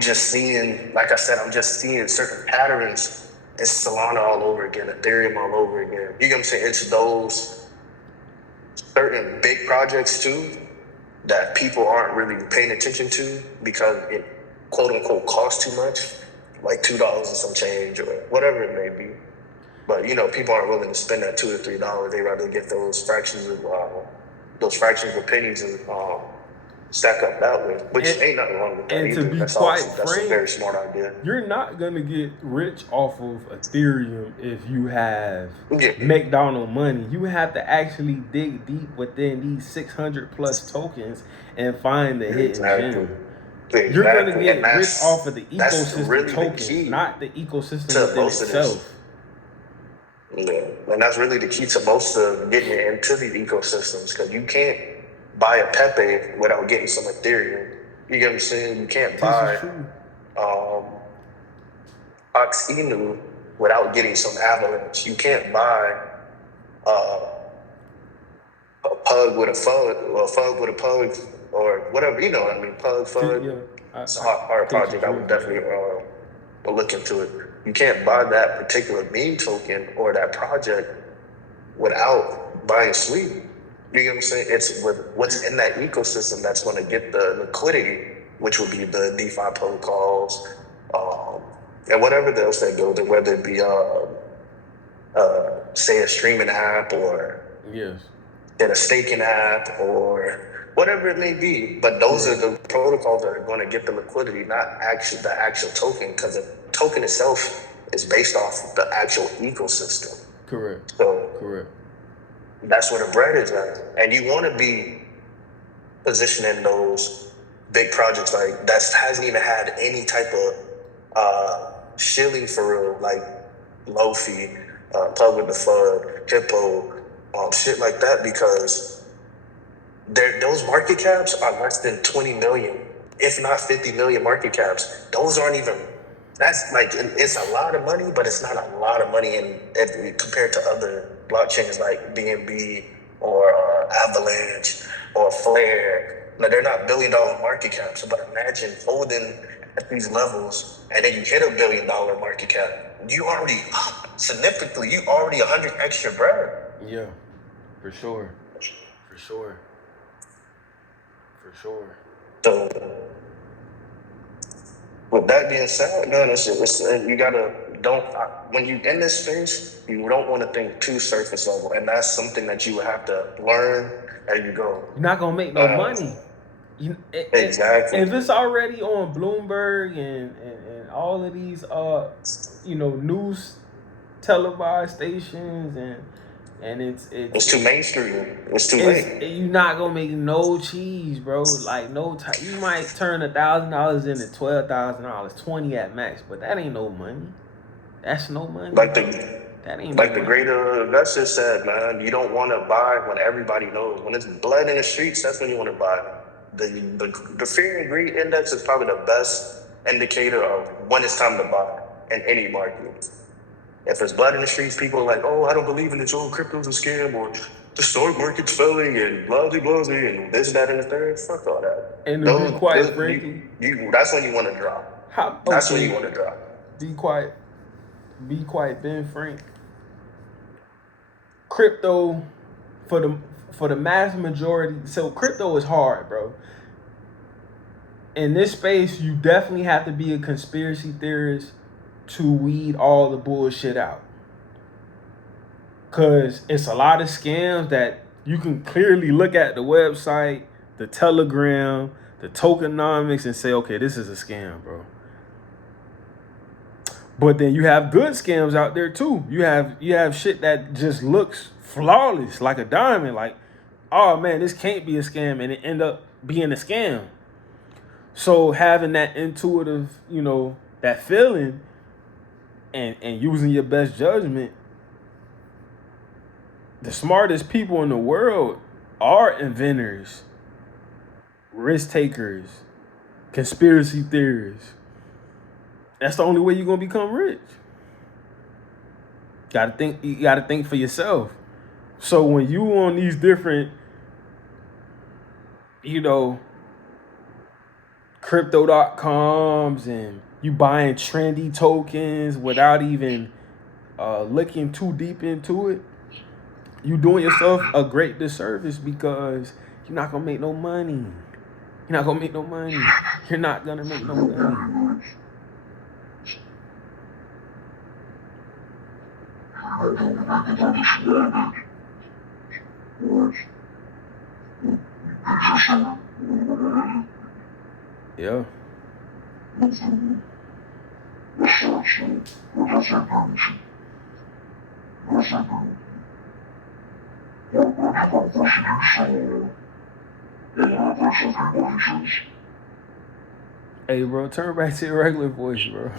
just seeing, like I said, I'm just seeing certain patterns. It's Solana all over again, Ethereum all over again. You know what I'm saying? It's those certain big projects too that people aren't really paying attention to because it quote unquote costs too much, like $2 and some change or whatever it may be. But people aren't willing to spend that $2 to $3. They rather get those fractions of pennies and stack up that way. Which ain't nothing wrong with that And to either. be That's quite awesome. That's a frank, very smart idea. you're not gonna get rich off of Ethereum if you have Yeah, McDonald money. You have to actually dig deep within these 600 plus tokens and find the hidden exactly. gem. You're gonna Exactly. And get rich off of the that's ecosystem really the tokens, key not the ecosystem to within most of this. itself. Yeah. And that's really the key to most of getting into these ecosystems because you can't buy a Pepe without getting some Ethereum. You get what I'm saying? You can't This is buy true. um, Oxinu without getting some Avalanche. You can't buy uh, a pug with a fug or a fug with a pug or whatever. You know what I mean? Pug, fug. Yeah, It's a hard think you project. I would drift. definitely look into it. You can't buy that particular meme token or that project without buying Sweden. You know what I'm saying? It's with what's in that ecosystem that's going to get the liquidity, which will be the DeFi protocols, and whatever else they build, whether it be say a streaming app or Yes. a staking app or whatever it may be. But those are the protocols that are going to get the liquidity, not the actual token, because the token itself is based off the actual ecosystem. Correct. So Correct. that's where the bread is at. And you want to be positioning those big projects like that hasn't even had any type of shilling for real, like Lofi, Plug with the Fud, Hippo, shit like that, because those market caps are less than 20 million, if not 50 million market caps. Those aren't even, that's like, it's a lot of money, but it's not a lot of money compared to other blockchains like BNB or Avalanche or Flare. Now, they're not $1 billion market caps, but imagine holding at these levels and then you hit $1 billion market cap. You already up significantly. You already 100 extra bread. Yeah, for sure. For sure. For sure. So, with that being said, man, you gotta when you in this space, you don't want to think too surface level, and that's something that you would have to learn as you go. You're not gonna make no money. Exactly. If it's already on Bloomberg and all of these news televised stations and It's too mainstream. It's too late. You're not gonna make no cheese, bro. Like you might turn $1,000 into $12,000, 20 at max, but that ain't no money. That's no money. Like that ain't the greater investor said, man, you don't want to buy when everybody knows. When it's blood in the streets, that's when you want to buy. The fear and greed index is probably the best indicator of when it's time to buy in any market. If there's blood in the streets, people are like, oh, I don't believe in it, oh, crypto's a scam, or the stock market's failing, and blah, blah, blah, and this, that, and the third. Fuck all that. And to be quite frankly, that's when you want to drop. That's when you want to drop. Be quite Ben Frank. Crypto, for the mass majority, so crypto is hard, bro. In this space, you definitely have to be a conspiracy theorist to weed all the bullshit out. Because it's a lot of scams that you can clearly look at the website, the Telegram, the tokenomics, and say, okay, this is a scam, bro. But then you have good scams out there too. You have shit that just looks flawless, like a diamond. Like, oh man, this can't be a scam, and it end up being a scam. So having that intuitive, that feeling, and using your best judgment, the smartest people in the world are inventors, risk takers, conspiracy theorists. That's the only way you're gonna become rich. You gotta think for yourself. So when you on these different, crypto.coms and you buying trendy tokens without even looking too deep into it, you doing yourself a great disservice because you're not gonna make no money. You're not gonna make no money. You're not gonna make no money. Yeah. Hey, bro, turn back to your regular voice, bro.